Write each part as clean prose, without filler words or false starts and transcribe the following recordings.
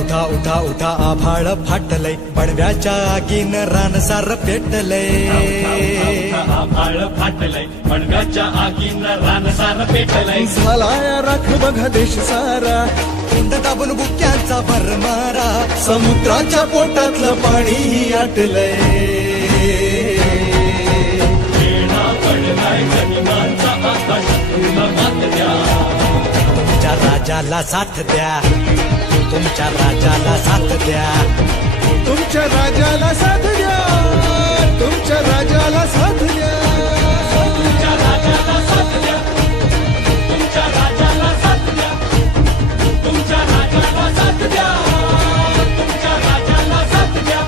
उठा उठा उठा आभाळ फाटलय, पडव्याच्या आगीन रानसार पेटलय. आभाळ फाटलय, पडव्याच्या आगीन रानसार पेटलय. झालाय राख बघा देश सारा, कुंड दाबून बुक्यांचा भरमारा, समुद्राच्या पोटातलं पाणी आटलय. वेळा पडलाय गनिमांचा आकाश, मात द्या. तुमच्या राजाला साथ द्या, तुमच्या राजाला साथ द्या. तुमच्या राजाला साथ द्या, तुमच्या राजाला साथ द्या. तुमच्या राजाला साथ द्या, तुमच्या राजाला साथ द्या. तुमच्या राजाला साथ द्या, तुमच्या राजाला साथ द्या.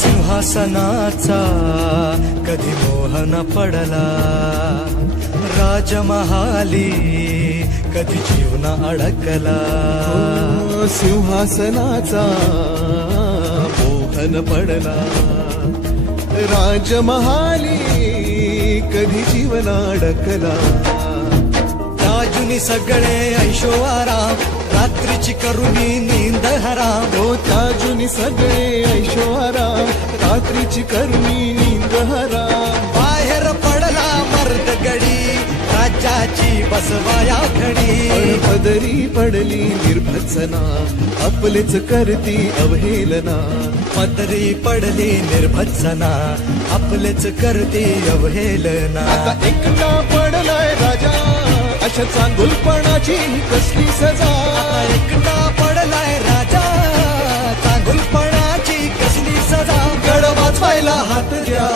सिंहासनाचा कधी मोह न पडला, राजमहाली कधी जीव न अडकला. सिंहासनाचा मोहन पडला, राजमहाली कधी जीवन अडकला. राजुनी सगळे ऐशो आराम, रात्रीची करुणी नींद हराम. हो त्याजुनी सगळे ऐशो आराम, रात्रीची करुणी नींद हराम. बाहेर पडला मर्द गडी, राज्याची बसवाया घडी. पदरी पडली निर्भत्सना, आपलेच करती अवहेलना. पदरी पडली निर्भत्सना, आपलेच करते अवहेलना. आता एकटा पडलाय राजा, अशा चांगुलपणाची कसली सजा. आता एकटा पडलाय राजा, चांगुलपणाची कसली सजा. गड वाचवायला हात द्या,